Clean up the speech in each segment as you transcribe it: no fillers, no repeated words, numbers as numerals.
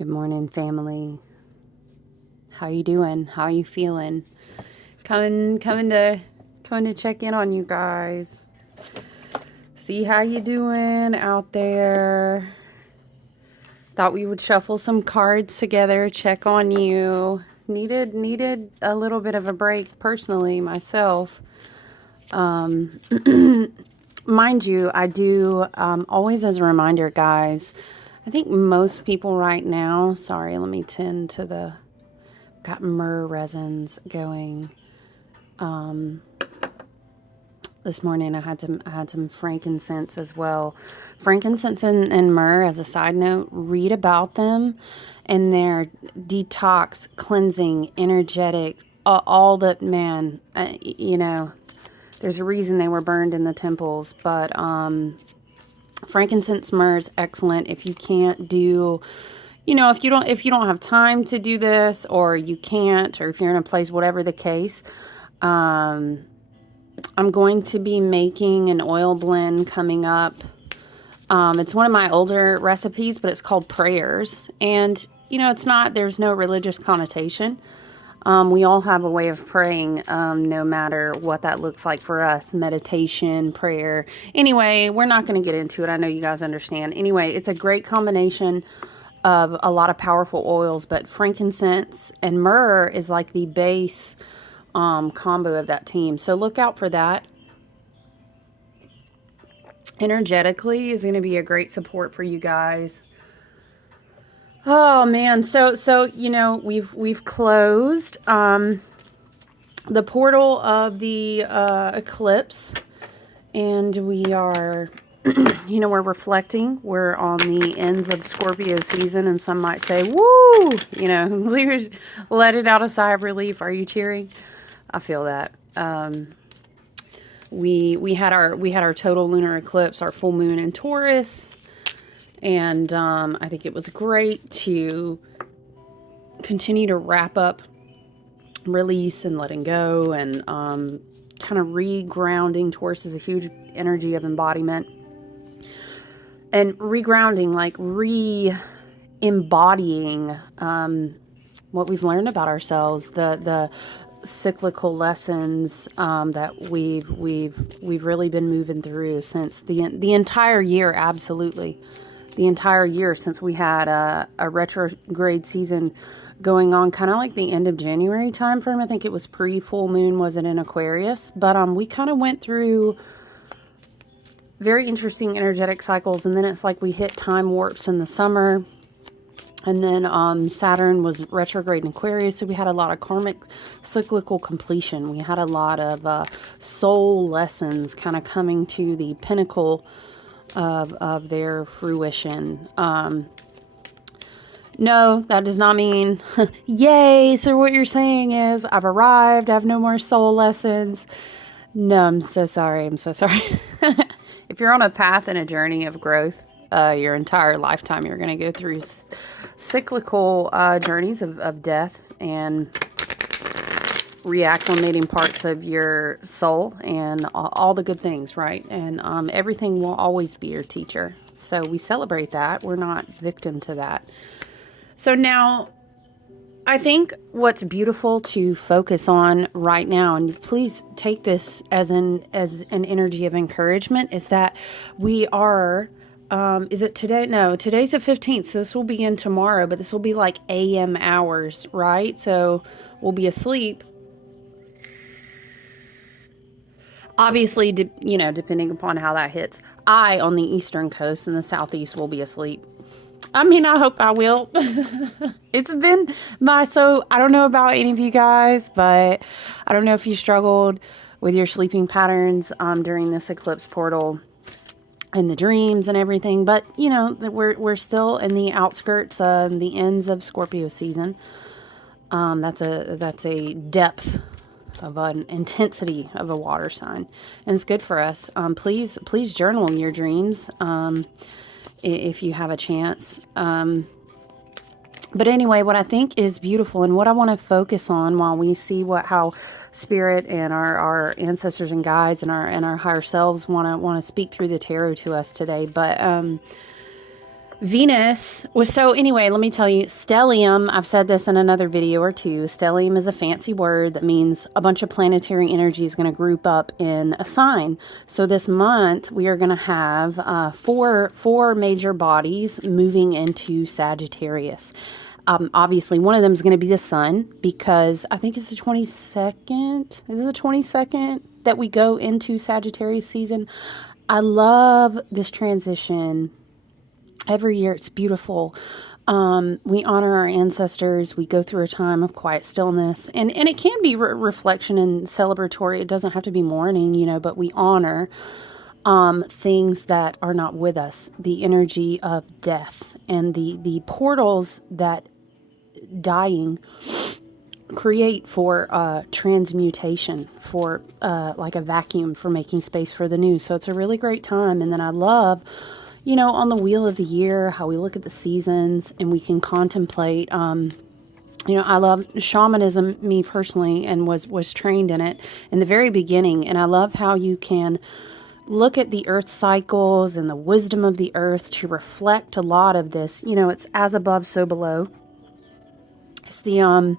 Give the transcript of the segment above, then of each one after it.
Good morning, family. How you doing? How you feeling? Coming to check in on you guys. See how you doing out there. Thought we would shuffle some cards together, check on you. Needed a little bit of a break personally myself. Mind you, I do always as a reminder, guys. I think most people right now, sorry, let me tend to got myrrh resins going. This morning I had some frankincense as well. Frankincense and myrrh, as a side note, read about them and their detox, cleansing, energetic, all that, man, there's a reason they were burned in the temples, but frankincense, myrrh is excellent. If you can't do, if you don't have time to do this, or you can't, or if you're in a place, whatever the case, I'm going to be making an oil blend coming up. It's one of my older recipes, but it's called prayers. And, there's no religious connotation. We all have a way of praying, no matter what that looks like for us. Meditation, prayer. Anyway, we're not going to get into it. I know you guys understand. Anyway, it's a great combination of a lot of powerful oils, but frankincense and myrrh is like the base combo of that team. So look out for that. Energetically is going to be a great support for you guys. Oh man, so we've closed the portal of the eclipse, and we are we're reflecting. We're on the ends of Scorpio season, and some might say, "Woo!" Let it out a sigh of relief. Are you cheering? I feel that. We had our total lunar eclipse, our full moon in Taurus, and I think it was great to continue to wrap up, release, and letting go, and kind of regrounding. Taurus is a huge energy of embodiment, and regrounding, like re-embodying what we've learned about ourselves, the cyclical lessons that we've really been moving through since the entire year. Absolutely, the entire year, since we had a retrograde season going on, kind of like the end of January time frame. I think it was pre-full moon, was it, in Aquarius? But we kind of went through very interesting energetic cycles, and then it's like we hit time warps in the summer. And then Saturn was retrograde in Aquarius, so we had a lot of karmic cyclical completion. We had a lot of soul lessons kind of coming to the pinnacle of their fruition. No, that does not mean, yay, so what you're saying is, I've arrived, I have no more soul lessons. No, I'm so sorry, If you're on a path and a journey of growth, your entire lifetime, you're going to go through cyclical journeys of death and reacclimating parts of your soul and all the good things, right? And everything will always be your teacher. So we celebrate that. We're not victim to that. So now, I think what's beautiful to focus on right now, and please take this as an energy of encouragement, is that we are... is it today? No, today's the 15th, so this will begin tomorrow, but this will be like AM hours, right? So we'll be asleep. Obviously, depending upon how that hits. I, on the eastern coast and the southeast, will be asleep. I mean, I hope I will. It's been so I don't know about any of you guys, but I don't know if you struggled with your sleeping patterns during this eclipse portal and the dreams and everything, but we're still in the outskirts, the ends of Scorpio season. That's a depth of an intensity of a water sign, and it's good for us. Please journal your dreams if you have a chance. But anyway, what I think is beautiful, and what I want to focus on while we see how spirit and our ancestors and guides and our higher selves want to speak through the tarot to us today. But Venus was, so anyway, let me tell you, stellium, I've said this in another video or two. Stellium is a fancy word that means a bunch of planetary energy is going to group up in a sign. So this month we are going to have four major bodies moving into Sagittarius. Obviously, one of them is going to be the sun, because I think it's the 22nd. Is it the 22nd that we go into Sagittarius season? I love this transition. Every year it's beautiful. We honor our ancestors. We go through a time of quiet stillness. And it can be reflection and celebratory. It doesn't have to be mourning, you know, but we honor things that are not with us. The energy of death and the portals that dying create for transmutation, for like a vacuum for making space for the new. So it's a really great time. And then I love, you know, on the wheel of the year, how we look at the seasons and we can contemplate. You know, I love shamanism, me personally, and was trained in it in the very beginning. And I love how you can look at the earth cycles and the wisdom of the earth to reflect a lot of this. You know, it's as above, so below. It's the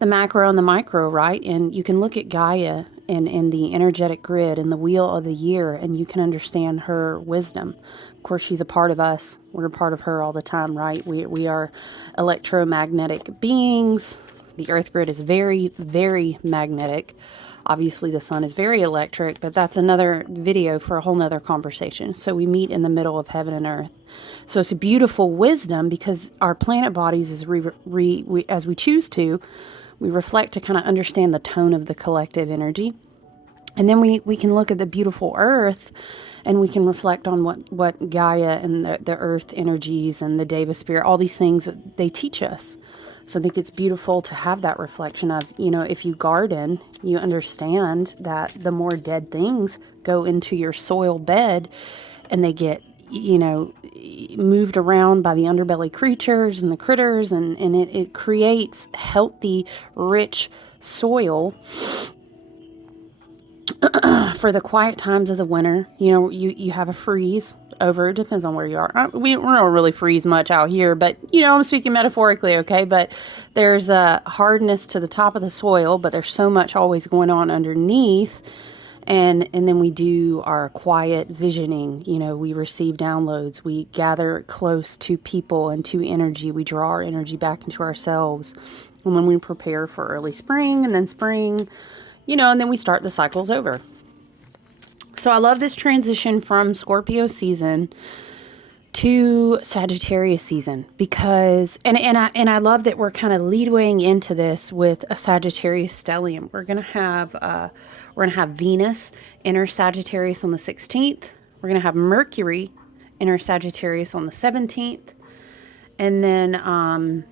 macro and the micro, right? And you can look at Gaia and the energetic grid and the wheel of the year, and you can understand her wisdom. Of course, she's a part of us. We're a part of her all the time, right? We are electromagnetic beings. The earth grid is very, very magnetic. Obviously, the sun is very electric, but that's another video for a whole nother conversation. So we meet in the middle of heaven and earth. So it's a beautiful wisdom, because our planet bodies, as we choose to, we reflect to kind of understand the tone of the collective energy. And then we can look at the beautiful earth, and we can reflect on what Gaia and the earth energies and the Deva spirit, all these things, they teach us. So I think it's beautiful to have that reflection of, you know, if you garden, you understand that the more dead things go into your soil bed and they get, you know, moved around by the underbelly creatures and the critters, and it creates healthy, rich soil for the quiet times of the winter. You know, you have a freeze over, it depends on where you are. We don't really freeze much out here, but, you know, I'm speaking metaphorically, okay? But there's a hardness to the top of the soil, but there's so much always going on underneath. And then we do our quiet visioning. You know, we receive downloads. We gather close to people and to energy. We draw our energy back into ourselves. And when we prepare for early spring and then spring, you know, and then we start the cycles over. So I love this transition from Scorpio season to Sagittarius season, because, and I love that we're kind of leadwaying into this with a Sagittarius stellium. We're gonna have Venus enter Sagittarius on the 16th. We're gonna have Mercury enter Sagittarius on the 17th, and then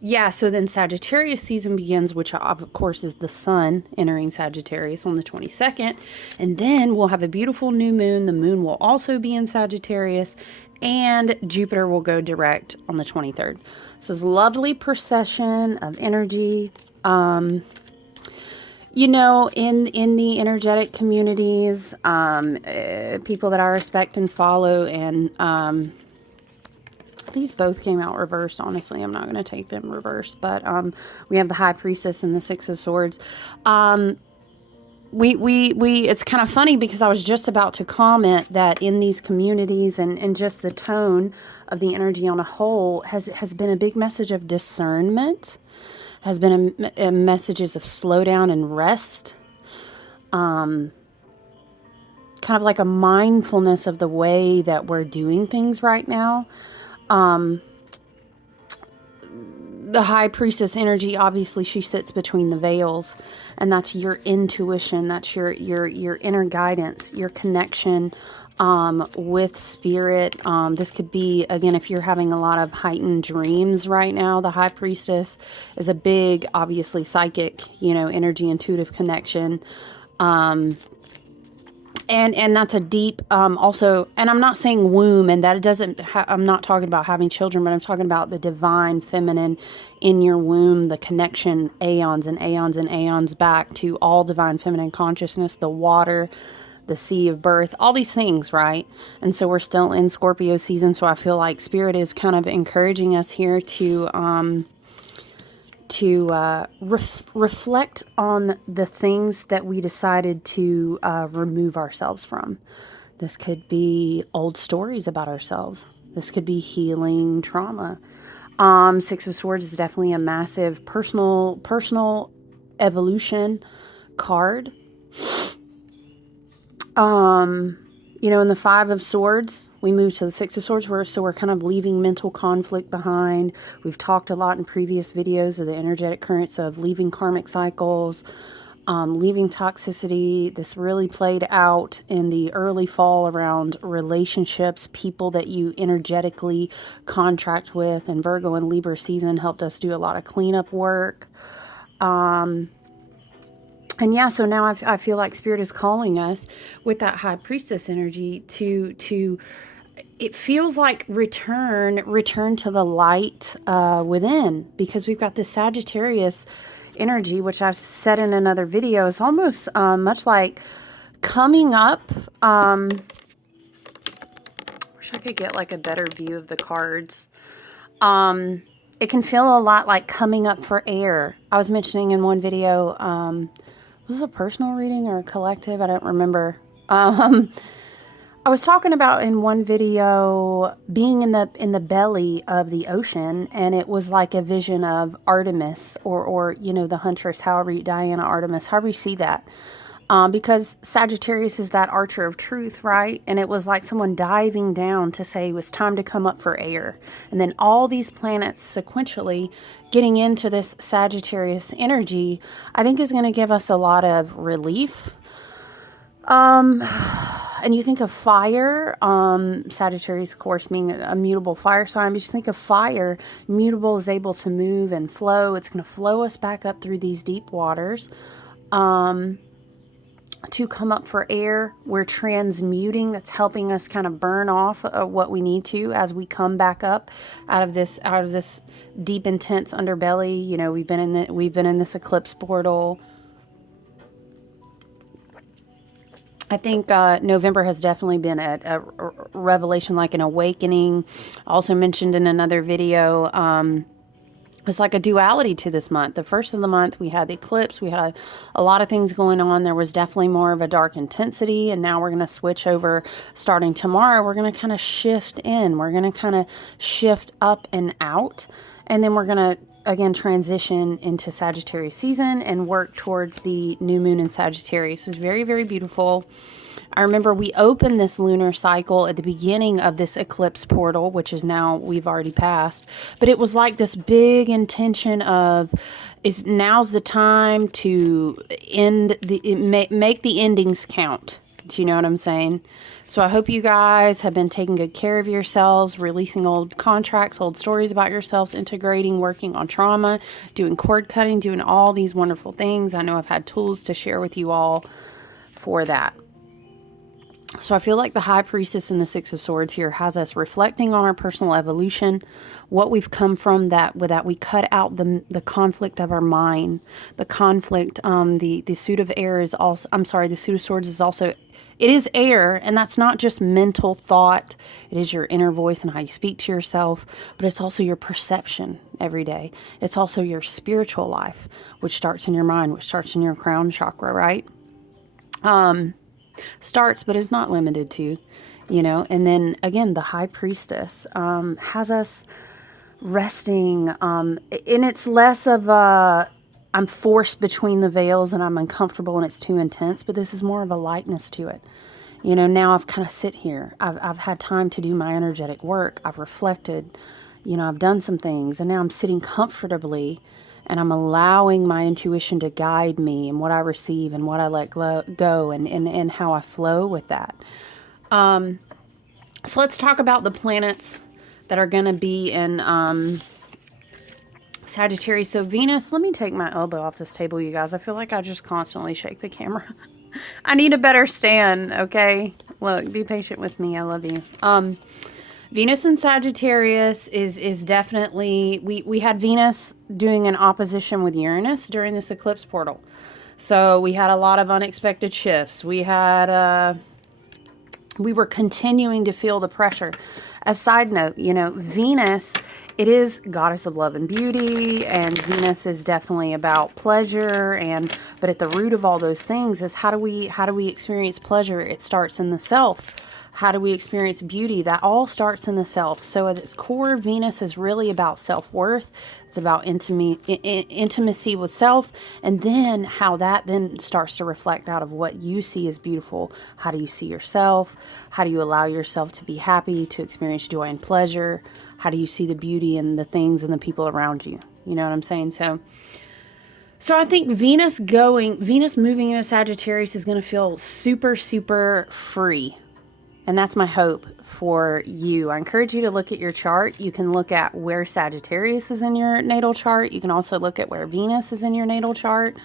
yeah, so then Sagittarius season begins, which of course is the sun entering Sagittarius on the 22nd. And then we'll have a beautiful new moon. The moon will also be in Sagittarius, and Jupiter will go direct on the 23rd. So it's a lovely procession of energy. You know, in the energetic communities, people that I respect and follow, and these both came out reversed. Honestly, I'm not going to take them reversed, but we have the High Priestess and the Six of Swords. It's kind of funny, because I was just about to comment that in these communities and just the tone of the energy on a whole has been a big message of discernment, has been a messages of slow down and rest, kind of like a mindfulness of the way that we're doing things right now. The High Priestess energy, obviously she sits between the veils, and that's your intuition, that's your inner guidance, your connection with spirit. This could be, again, if you're having a lot of heightened dreams right now, the High Priestess is a big, obviously psychic, you know, energy, intuitive connection. And that's a deep, also, and I'm not saying womb, and that it doesn't, I'm not talking about having children, but I'm talking about the divine feminine in your womb, the connection aeons and aeons and aeons back to all divine feminine consciousness, the water, the sea of birth, all these things, right? And so we're still in Scorpio season. So I feel like Spirit is kind of encouraging us here to reflect on the things that we decided to remove ourselves from. This could be old stories about ourselves. This could be healing trauma. Six of Swords is definitely a massive personal evolution card. You know, in the Five of Swords, we move to the Six of Swords, so we're kind of leaving mental conflict behind. We've talked a lot in previous videos of the energetic currents of leaving karmic cycles, leaving toxicity. This really played out in the early fall around relationships, people that you energetically contract with, and Virgo and Libra season helped us do a lot of cleanup work. And yeah, so now I feel like Spirit is calling us with that High Priestess energy to it feels like return to the light within, because we've got this Sagittarius energy, which I've said in another video, is almost much like coming up. Wish I could get like a better view of the cards. It can feel a lot like coming up for air. I was mentioning in one video, was it a personal reading or a collective? I don't remember. I was talking about in one video being in the belly of the ocean, and it was like a vision of Artemis or you know, the huntress, Diana Artemis, however you see that. Because Sagittarius is that archer of truth, right? And it was like someone diving down to say it was time to come up for air. And then all these planets sequentially getting into this Sagittarius energy, I think is going to give us a lot of relief. And you think of fire, Sagittarius, of course, being a mutable fire sign, but you think of fire, mutable is able to move and flow. It's going to flow us back up through these deep waters. To come up for air, we're transmuting. That's helping us kind of burn off what we need to as we come back up out of this deep, intense underbelly. You know, we've been in this eclipse portal. I think November has definitely been a revelation, like an awakening. Also mentioned in another video. It's like a duality to this month. The first of the month, we had the eclipse. We had a lot of things going on. There was definitely more of a dark intensity. And now we're going to switch over starting tomorrow. We're going to kind of shift in. We're going to kind of shift up and out. And then we're going to, again, transition into Sagittarius season and work towards the new moon in Sagittarius. It's very, very beautiful. I remember we opened this lunar cycle at the beginning of this eclipse portal, which is now we've already passed. But it was like this big intention of now's the time to make the endings count. Do you know what I'm saying? So I hope you guys have been taking good care of yourselves, releasing old contracts, old stories about yourselves, integrating, working on trauma, doing cord cutting, doing all these wonderful things. I know I've had tools to share with you all for that. So I feel like the High Priestess and the Six of Swords here has us reflecting on our personal evolution, what we've come from, that we cut out the conflict of our mind, the conflict. The suit of air is also, I'm sorry, the suit of swords is also, it is air, and that's not just mental thought. It is your inner voice and how you speak to yourself, but it's also your perception every day. It's also your spiritual life, which starts in your mind, which starts in your crown chakra, right? Starts, but is not limited to, you know. And then again, the High Priestess has us resting, and it's less of a I'm forced between the veils and I'm uncomfortable and it's too intense, but this is more of a lightness to it. You know, now I've kind of sit here, I've had time to do my energetic work, I've reflected, you know, I've done some things, and now I'm sitting comfortably. And I'm allowing my intuition to guide me and what I receive and what I let go and how I flow with that. So let's talk about the planets that are going to be in Sagittarius. So Venus, let me take my elbow off this table, you guys. I feel like I just constantly shake the camera. I need a better stand, okay? Look, be patient with me. I love you. Venus in Sagittarius is definitely, we had Venus doing an opposition with Uranus during this eclipse portal. So we had a lot of unexpected shifts. We had, we were continuing to feel the pressure. A side note, you know, Venus, it is goddess of love and beauty, and Venus is definitely about pleasure, and but at the root of all those things is how do we experience pleasure? It starts in the self. How do we experience beauty? That all starts in the self. So at its core, Venus is really about self-worth. It's about intimacy with self, and then how that then starts to reflect out of what you see as beautiful. How do you see yourself? How do you allow yourself to be happy, to experience joy and pleasure? How do you see the beauty in the things and the people around you? You know what I'm saying? So I think Venus moving into Sagittarius is going to feel super, super free. And that's my hope for you. I encourage you to look at your chart. You can look at where Sagittarius is in your natal chart. You can also look at where Venus is in your natal chart.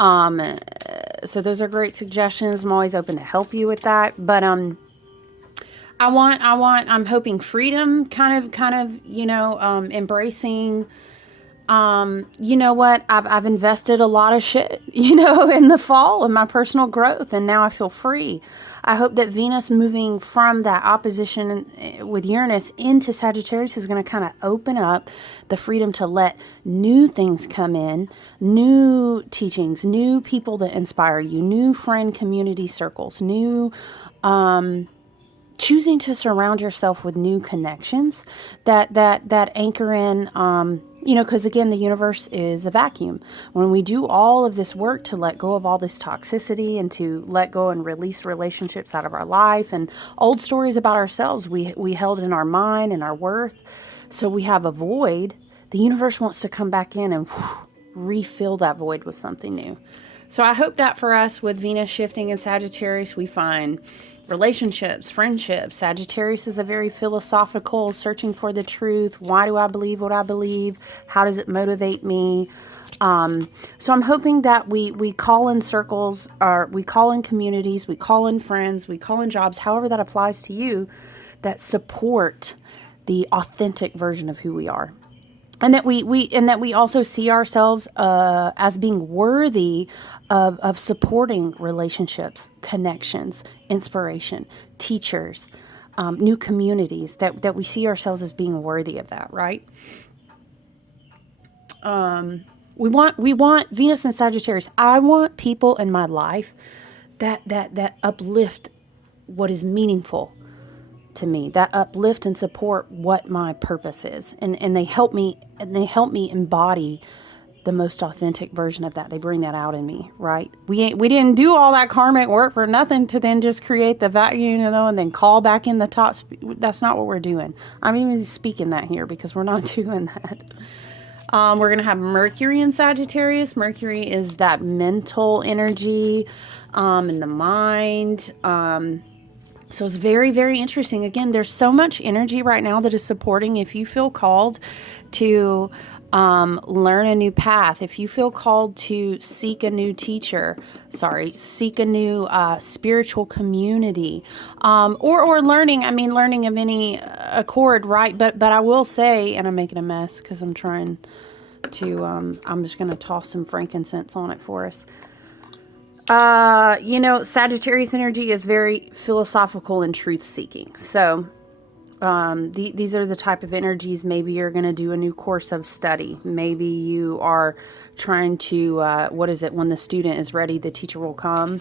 So those are great suggestions. I'm always open to help you with that. But I'm hoping freedom, kind of, you know, embracing. You know what? I've invested a lot of shit, you know, in the fall in my personal growth, and now I feel free. I hope that Venus moving from that opposition with Uranus into Sagittarius is going to kind of open up the freedom to let new things come in, new teachings, new people that inspire you, new friend community circles, new, choosing to surround yourself with new connections that anchor in, you know, because again, the universe is a vacuum. When we do all of this work to let go of all this toxicity and to let go and release relationships out of our life and old stories about ourselves we held in our mind and our worth, so we have a void, the universe wants to come back in and refill that void with something new. So I hope that for us with Venus shifting in Sagittarius, we find relationships, friendships. Sagittarius is a very philosophical, searching for the truth. Why do I believe what I believe? How does it motivate me? So I'm hoping that we call in circles, or we call in communities, we call in friends, we call in jobs, however that applies to you, that support the authentic version of who we are. And that we also see ourselves as being worthy of supporting relationships, connections, inspiration, teachers, new communities. That we see ourselves as being worthy of that, right? We want Venus and Sagittarius. I want people in my life that uplift what is meaningful to me, that uplift and support what my purpose is, and they help me embody the most authentic version of that. They bring that out in me, right? We didn't do all that karmic work for nothing to then just create the value, you know, and then call back in the top. That's not what we're doing. I'm even speaking that here because we're not doing that. We're going to have Mercury in Sagittarius. Mercury is that mental energy, in the mind. So it's very, very interesting. Again, there's so much energy right now that is supporting. If you feel called to learn a new path, if you feel called to seek a new teacher, seek a new spiritual community, or learning, learning of any accord, right? But I will say, and I'm making a mess because I'm trying to, I'm just going to toss some frankincense on it for us. You know, Sagittarius energy is very philosophical and truth-seeking. So, these are the type of energies. Maybe you're going to do a new course of study. Maybe you are trying to, when the student is ready, the teacher will come.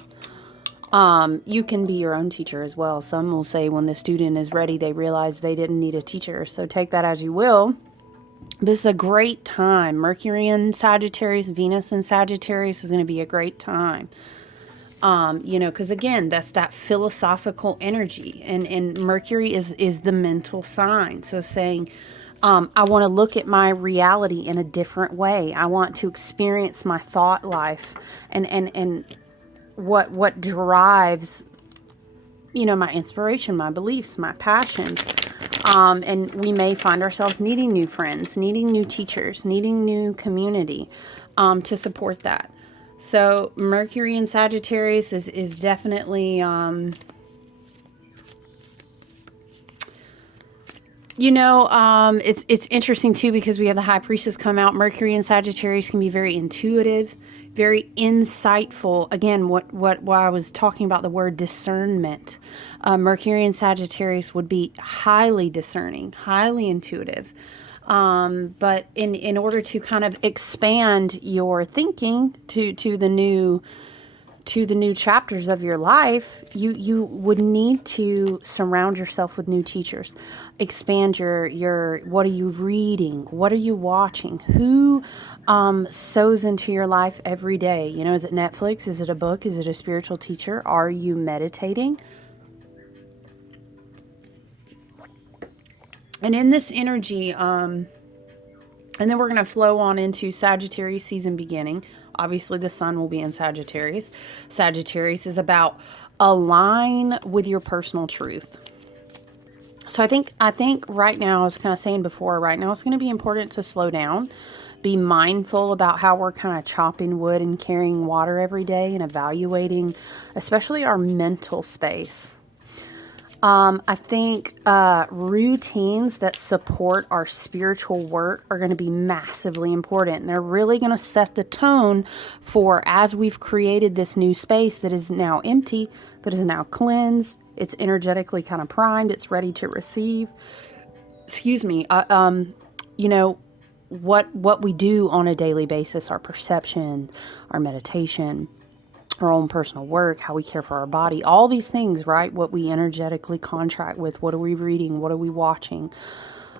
You can be your own teacher as well. Some will say when the student is ready, they realize they didn't need a teacher. So take that as you will. This is a great time. Mercury in Sagittarius, Venus in Sagittarius is going to be a great time. You know, because again, that's that philosophical energy, and Mercury is the mental sign. So saying, I want to look at my reality in a different way. I want to experience my thought life and what drives, you know, my inspiration, my beliefs, my passions. And we may find ourselves needing new friends, needing new teachers, needing new community, to support that. So Mercury in Sagittarius is definitely, It's interesting too because we have the High Priestess come out. Mercury and Sagittarius can be very intuitive, very insightful. Again, what I was talking about, the word discernment. Mercury and Sagittarius would be highly discerning, highly intuitive. But in order to kind of expand your thinking to the new chapters of your life, you would need to surround yourself with new teachers. Expand your what are you reading? What are you watching? Who sows into your life every day? Is it Netflix? Is it a book? Is it a spiritual teacher? Are you meditating? And in this energy, and then we're going to flow on into Sagittarius season beginning. Obviously, the sun will be in Sagittarius. Sagittarius is about align with your personal truth. So I think right now, I was kind of saying before, right now it's going to be important to slow down, be mindful about how we're kind of chopping wood and carrying water every day and evaluating, especially our mental space. I think routines that support our spiritual work are going to be massively important. And they're really going to set the tone for, as we've created this new space that is now empty, that is now cleansed, it's energetically kind of primed, it's ready to receive. Excuse me. What we do on a daily basis, our perception, our meditation, our own personal work, how we care for our body, all these things, right? What we energetically contract with, what are we reading, what are we watching?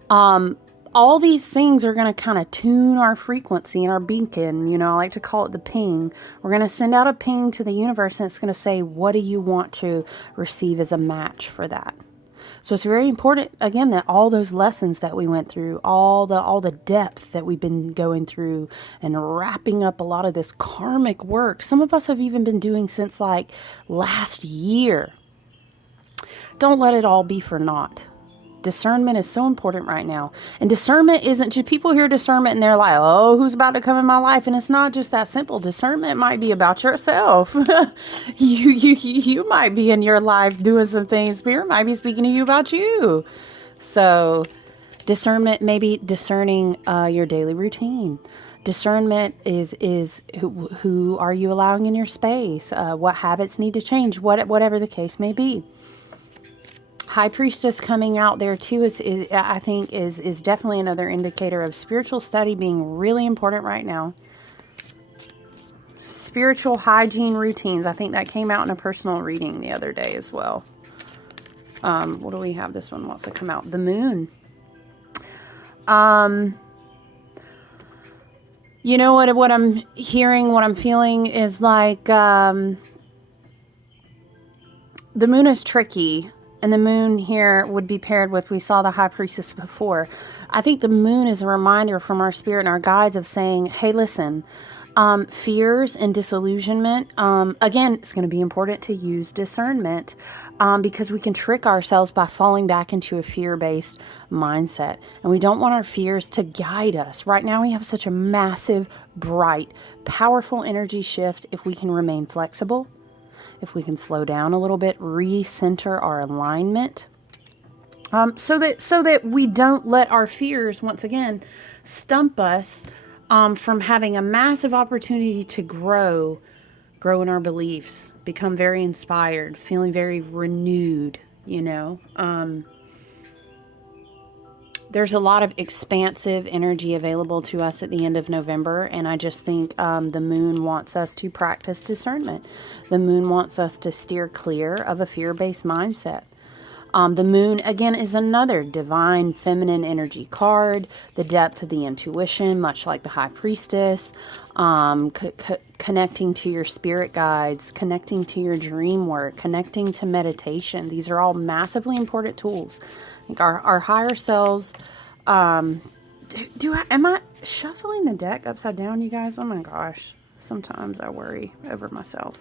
All these things are going to kind of tune our frequency and our beacon. I like to call it the ping. We're going to send out a ping to the universe, and it's going to say, what do you want to receive as a match for that? So it's very important, again, that all those lessons that we went through, all the depth that we've been going through and wrapping up a lot of this karmic work, some of us have even been doing since like last year. Don't let it all be for naught. Discernment is so important right now. And discernment isn't just, people hear discernment and they're like, oh, who's about to come in my life? And it's not just that simple. Discernment might be about yourself. You might be in your life doing some things. Spirit might be speaking to you about you. So discernment may be discerning your daily routine. Discernment is who are you allowing in your space? What habits need to change? Whatever the case may be. High Priestess coming out there too is I think is definitely another indicator of spiritual study being really important right now. Spiritual hygiene routines. I think that came out in a personal reading the other day as well. What do we have? This one wants to come out. The moon. What I'm hearing, what I'm feeling is like the moon is tricky. And the moon here would be paired with, we saw the High Priestess before. I think the moon is a reminder from our spirit and our guides of saying, hey, listen, fears and disillusionment. Again, it's going to be important to use discernment because we can trick ourselves by falling back into a fear-based mindset. And we don't want our fears to guide us. Right now, we have such a massive, bright, powerful energy shift if we can remain flexible. If we can slow down a little bit, recenter our alignment, so that we don't let our fears, once again, stump us from having a massive opportunity to grow in our beliefs, become very inspired, feeling very renewed, There's a lot of expansive energy available to us at the end of November, and I just think the moon wants us to practice discernment. The moon wants us to steer clear of a fear-based mindset. The moon, again, is another divine feminine energy card, the depth of the intuition, much like the High Priestess, connecting to your spirit guides, connecting to your dream work, connecting to meditation. These are all massively important tools. I think our higher selves, am I shuffling the deck upside down, you guys? Oh my gosh. Sometimes I worry over myself.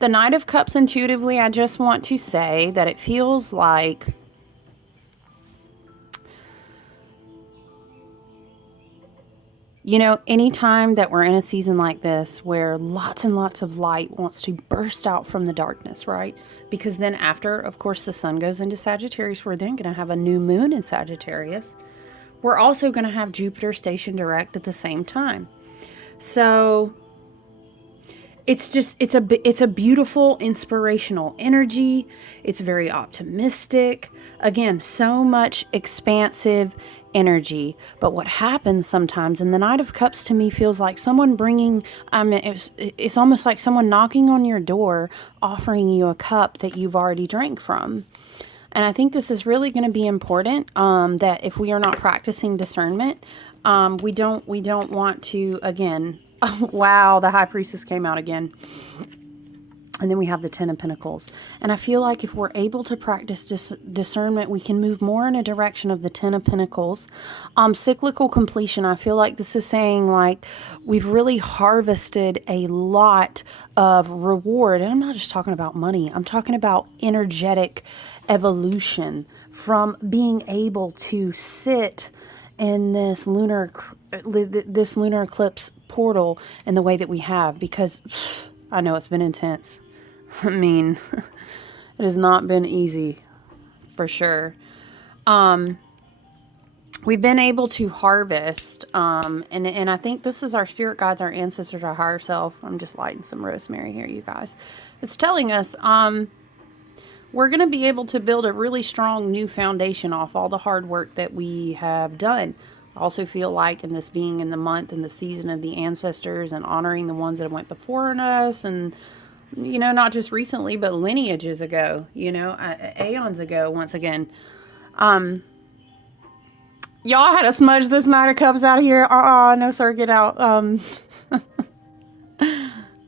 The Knight of Cups, intuitively, I just want to say that it feels like You know, anytime that we're in a season like this where lots and lots of light wants to burst out from the darkness, right? Because then after, of course, the sun goes into Sagittarius, we're then going to have a new moon in Sagittarius. We're also going to have Jupiter stationed direct at the same time. So it's a beautiful, inspirational energy. It's very optimistic. Again, so much expansive energy. But what happens sometimes, and the Knight of Cups to me feels like someone bringing, it's almost like someone knocking on your door, offering you a cup that you've already drank from. And I think this is really going to be important, that if we are not practicing discernment, we don't want to, again, wow, the High Priestess came out again. And then we have the Ten of Pentacles. And I feel like if we're able to practice discernment, we can move more in a direction of the Ten of Pentacles. Cyclical completion, I feel like this is saying like we've really harvested a lot of reward. And I'm not just talking about money. I'm talking about energetic evolution from being able to sit in this lunar eclipse portal in the way that we have, because I know it's been intense. I mean, it has not been easy, for sure. We've been able to harvest, and I think this is our spirit guides, our ancestors, our higher self. I'm just lighting some rosemary here, you guys. It's telling us, we're going to be able to build a really strong new foundation off all the hard work that we have done. I also feel like in this being in the month and the season of the ancestors and honoring the ones that went before us, and, you know, not just recently, but lineages ago, you know, aeons ago, once again. Y'all had to smudge this Knight of Cups out of here. No, sir, get out.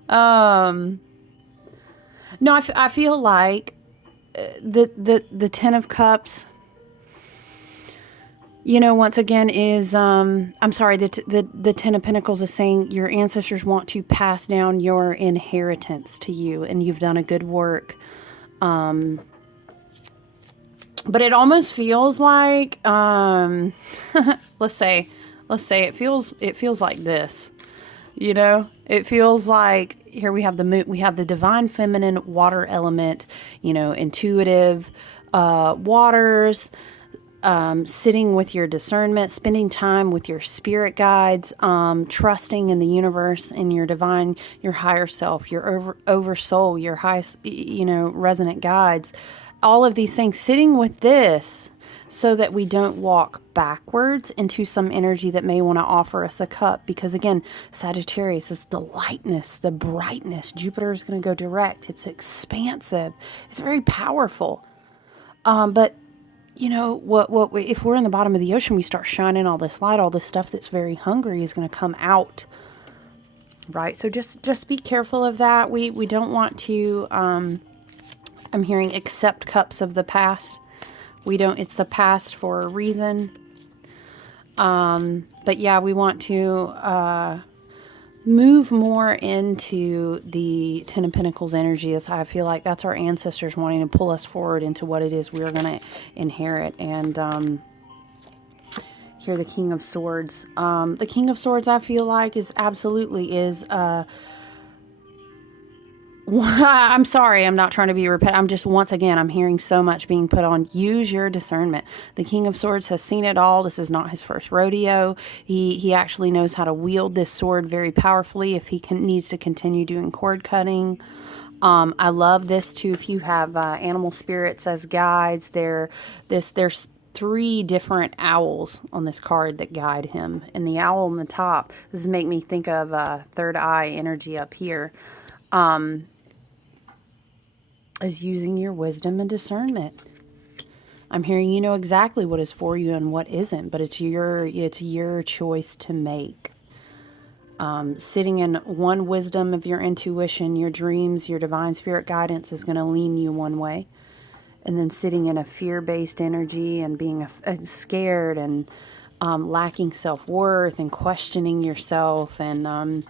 No, I feel like the Ten of Cups, you know, once again is, I'm sorry, the Ten of Pentacles is saying your ancestors want to pass down your inheritance to you, and you've done a good work. But it almost feels like, let's say it feels like this, you know, it feels like here we have the moon, we have the divine feminine water element, you know, intuitive, waters, sitting with your discernment, spending time with your spirit guides, trusting in the universe, in your divine, your higher self, your over soul, your highest, you know, resonant guides, all of these things, sitting with this so that we don't walk backwards into some energy that may want to offer us a cup. Because again, Sagittarius is the lightness, the brightness. Jupiter is going to go direct. It's expansive. It's very powerful. But you know, if we're in the bottom of the ocean, we start shining all this light, all this stuff that's very hungry is going to come out, right? So just be careful of that. We don't want to, I'm hearing, accept cups of the past. We don't, it's the past for a reason. But yeah, we want to, move more into the Ten of Pentacles energy, as I feel like that's our ancestors wanting to pull us forward into what it is we're going to inherit. And here, the King of Swords. The King of Swords, I feel like, is absolutely is I'm sorry, I'm not trying to be repetitive. I'm just, once again, I'm hearing so much being put on. Use your discernment. The King of Swords has seen it all. This is not his first rodeo. He actually knows how to wield this sword very powerfully if he needs to continue doing cord cutting. I love this too. If you have animal spirits as guides, there's 3 different owls on this card that guide him. And the owl on the top, this is make me think of third eye energy up here. Is using your wisdom and discernment. I'm hearing you know exactly what is for you and what isn't, but it's your choice to make. Sitting in one wisdom of your intuition, your dreams, your divine spirit guidance is going to lean you one way. And then sitting in a fear-based energy and being scared and lacking self-worth and questioning yourself and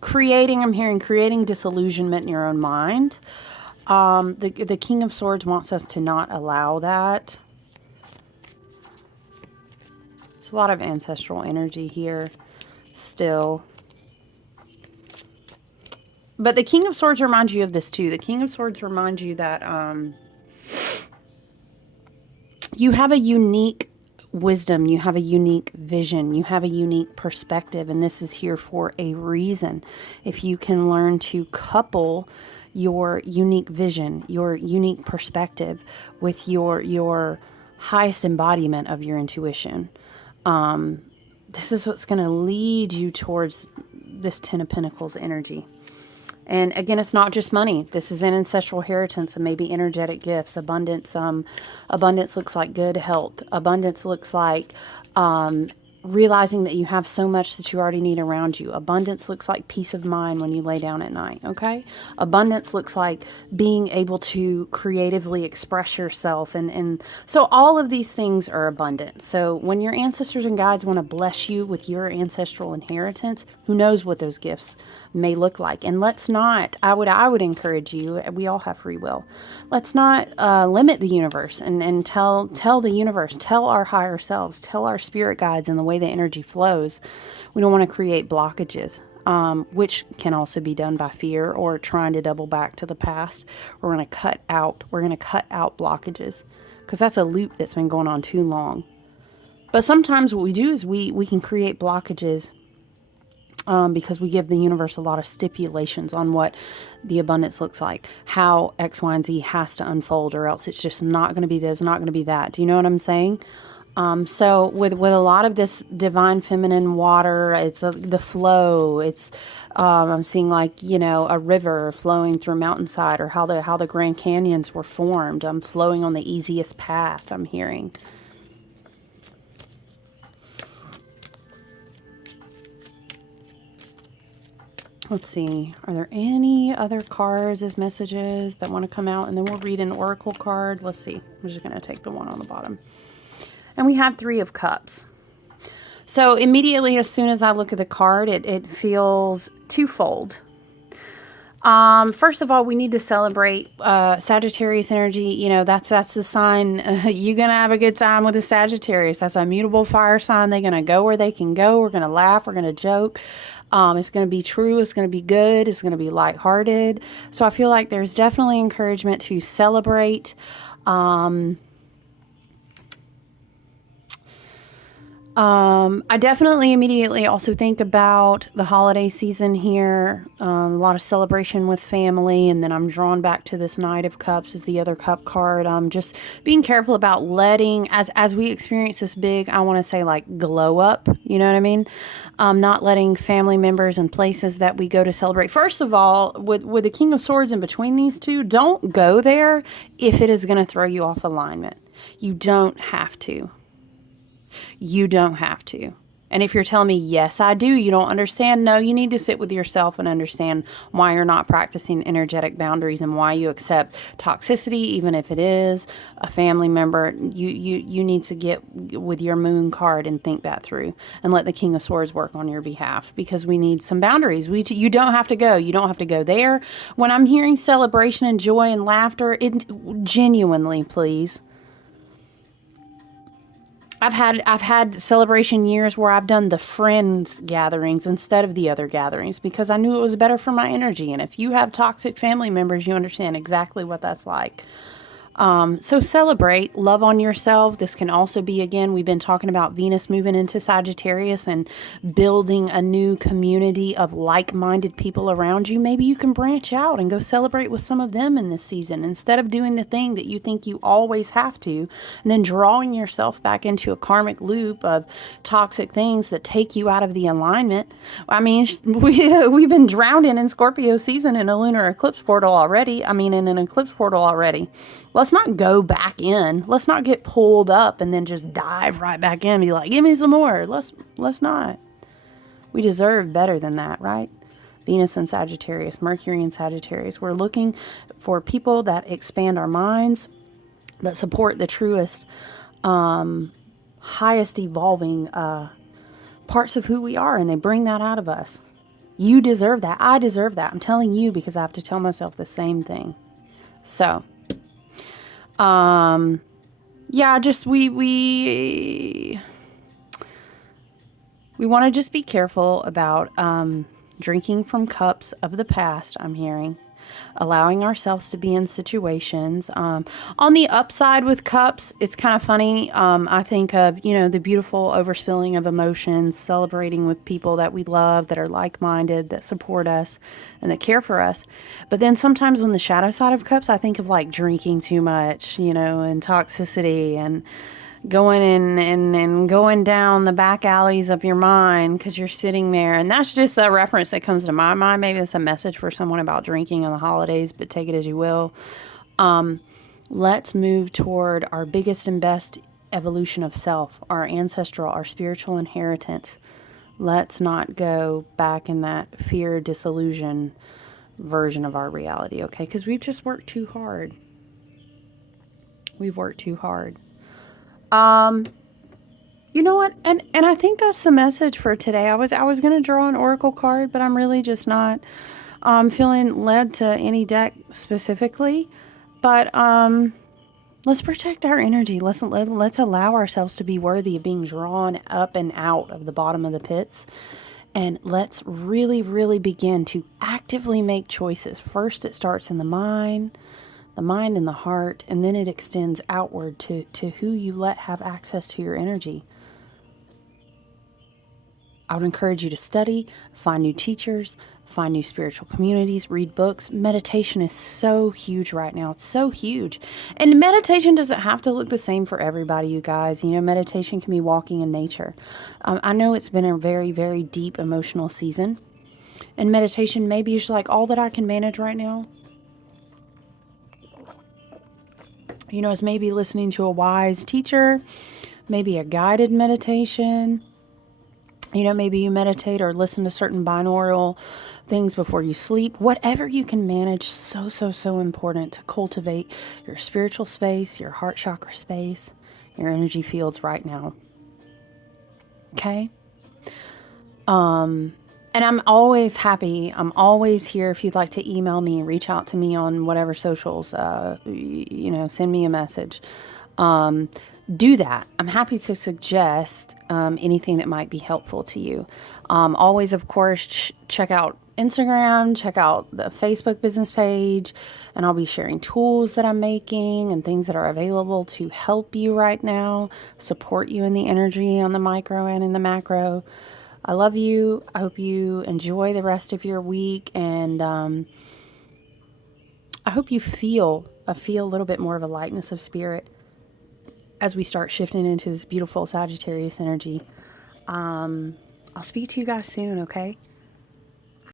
creating disillusionment in your own mind. The King of Swords wants us to not allow that. It's a lot of ancestral energy here. still. But the King of Swords reminds you of this too. The King of Swords reminds you that you have a unique wisdom, you have a unique vision, you have a unique perspective, and this is here for a reason. If you can learn to couple your unique vision, your unique perspective with your highest embodiment of your intuition, this is what's going to lead you towards this Ten of Pentacles energy. And again, it's not just money. This is an ancestral inheritance and maybe energetic gifts. Abundance. Abundance looks like good health. Abundance looks like realizing that you have so much that you already need around you. Abundance looks like peace of mind when you lay down at night, okay? Abundance looks like being able to creatively express yourself. And so all of these things are abundant. So when your ancestors and guides want to bless you with your ancestral inheritance, who knows what those gifts may look like. And let's not, I would encourage you, we all have free will. Let's not limit the universe and tell the universe, tell our higher selves, tell our spirit guides and the way the energy flows. We don't want to create blockages, which can also be done by fear or trying to double back to the past. We're going to cut out blockages because that's a loop that's been going on too long. But sometimes what we do is we can create blockages because we give the universe a lot of stipulations on what the abundance looks like, how X, Y, and Z has to unfold, or else it's just not going to be this, not going to be that. Do you know what I'm saying? So with a lot of this divine feminine water, it's the flow. It's I'm seeing like, you know, a river flowing through a mountainside, or how the Grand Canyons were formed. Flowing on the easiest path. I'm hearing. Let's see, are there any other cards as messages that want to come out? And then we'll read an oracle card. Let's see. I'm just going to take the one on the bottom. And we have Three of Cups. So immediately as soon as I look at the card, it feels twofold. First of all, we need to celebrate Sagittarius energy. You know, that's the sign. You're going to have a good time with a Sagittarius. That's a mutable fire sign. They're going to go where they can go. We're going to laugh. We're going to joke. It's going to be true. It's going to be good. It's going to be lighthearted. So I feel like there's definitely encouragement to celebrate. I definitely immediately also think about the holiday season here, a lot of celebration with family, and then I'm drawn back to this Knight of Cups as the other cup card. Just being careful about letting, as we experience this big, I want to say like glow up, you know what I mean? Not letting family members and places that we go to celebrate. First of all, with the King of Swords in between these two, don't go there if it is going to throw you off alignment. You don't have to. You don't have to. And if you're telling me, yes, I do, you don't understand. No, you need to sit with yourself and understand why you're not practicing energetic boundaries and why you accept toxicity, even if it is a family member. You need to get with your moon card and think that through and let the King of Swords work on your behalf, because we need some boundaries. You don't have to go. You don't have to go there. When I'm hearing celebration and joy and laughter, genuinely, please. I've had celebration years where I've done the friends gatherings instead of the other gatherings because I knew it was better for my energy. And if you have toxic family members, you understand exactly what that's like. So celebrate, love on yourself. This can also be, again, we've been talking about Venus moving into Sagittarius and building a new community of like-minded people around you. Maybe you can branch out and go celebrate with some of them in this season instead of doing the thing that you think you always have to and then drawing yourself back into a karmic loop of toxic things that take you out of the alignment. I mean, we've been drowning in Scorpio season in a lunar eclipse portal already. I mean, in an eclipse portal already. Let's not go back in. Let's not get pulled up and then just dive right back in and be like, give me some more. Let's not. We deserve better than that, right? Venus and Sagittarius, Mercury and Sagittarius. We're looking for people that expand our minds, that support the truest, highest evolving parts of who we are, and they bring that out of us. You deserve that. I deserve that. I'm telling you because I have to tell myself the same thing. So, yeah, just we We want to just be careful about drinking from cups of the past, I'm hearing. Allowing ourselves to be in situations. On the upside with cups, it's kind of funny. I think of, the beautiful overspilling of emotions, celebrating with people that we love, that are like minded, that support us, and that care for us. But then sometimes on the shadow side of cups, I think of like drinking too much, and toxicity and going in and going down the back alleys of your mind because you're sitting there. And that's just a reference that comes to my mind. Maybe it's a message for someone about drinking on the holidays, but take it as you will. Let's move toward our biggest and best evolution of self, our ancestral, our spiritual inheritance. Let's not go back in that fear, disillusion version of our reality, okay? Because we've just worked too hard. We've worked too hard. You know what? And I think that's the message for today. I was going to draw an oracle card, but I'm really just not feeling led to any deck specifically. But let's protect our energy. Let's allow ourselves to be worthy of being drawn up and out of the bottom of the pits. And let's really, really begin to actively make choices. First, it starts in the mind and the heart, and then it extends outward to who you let have access to your energy. I would encourage you to study, find new teachers, find new spiritual communities, read books. Meditation is so huge right now. It's so huge. And meditation doesn't have to look the same for everybody, you guys. Meditation can be walking in nature. I know it's been a very, very deep emotional season. And meditation maybe is like all that I can manage right now. Is maybe listening to a wise teacher, maybe a guided meditation. Maybe you meditate or listen to certain binaural things before you sleep. Whatever you can manage, so important to cultivate your spiritual space, your heart chakra space, your energy fields right now. Okay? And I'm always happy. I'm always here if you'd like to email me, reach out to me on whatever socials, send me a message. Do that. I'm happy to suggest anything that might be helpful to you. Always, of course, check out Instagram, check out the Facebook business page, and I'll be sharing tools that I'm making and things that are available to help you right now, support you in the energy on the micro and in the macro. I love you. I hope you enjoy the rest of your week, and I hope you feel a little bit more of a lightness of spirit as we start shifting into this beautiful Sagittarius energy. I'll speak to you guys soon, okay?